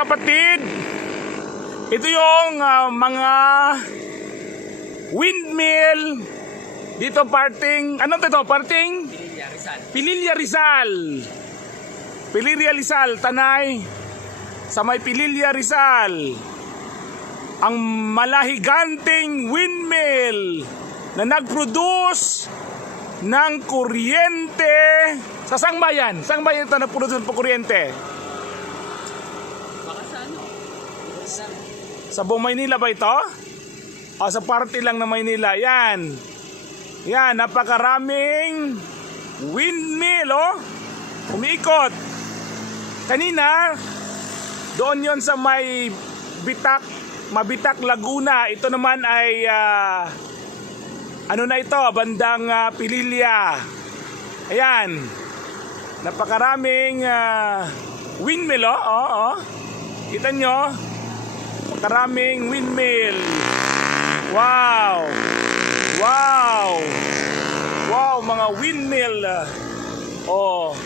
Kapatid, ito yung mga windmill dito parting, ano ito? Parting? Pililla Rizal. Pililla Rizal, Tanay. Sa may Pililla Rizal. Ang malahiganting windmill na nag-produce ng kuryente. Sa saang bayan? Saang bayan ito nag-produce ng kuryente? Sa buong Maynila ba ito? O sa parte lang ng Maynila? Yan. Yan, napakaraming windmill, oh. Umiikot. Kanina, doon yon sa may Mabitak, Laguna. Ito naman ay, ano na ito? Bandang Pililla. Ayan. Napakaraming windmill, oh. Oh. Kita nyo? Napakaraming windmill. Wow. Wow. Wow, mga windmill. Oh.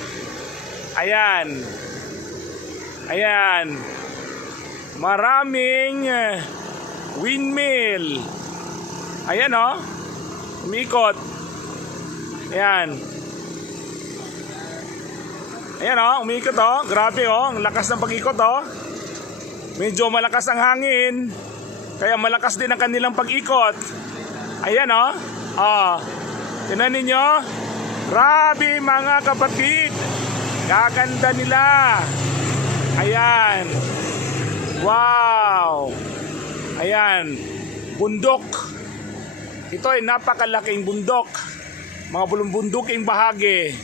Ayan. Ayan. Maraming windmill. Ayan, oh. Umikot. Ayan. Ayan, oh. Umikot, oh. Grabe, oh. Ang lakas ng pag-ikot, oh. Medyo malakas ang hangin. Kaya malakas din ang kanilang pag-ikot. Ayan, oh. Oh. Tingnan ninyo. Grabe, mga kapatid. Gaganda nila. Ayan. Wow. Ayan. Bundok. Ito ay napakalaking bundok. Mga bundok-bunduking bahagi.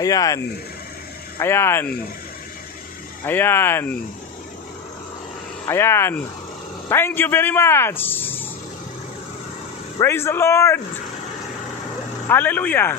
Ayan. Ayan. Ayan. Ayan. Thank you very much. Praise the Lord. Hallelujah.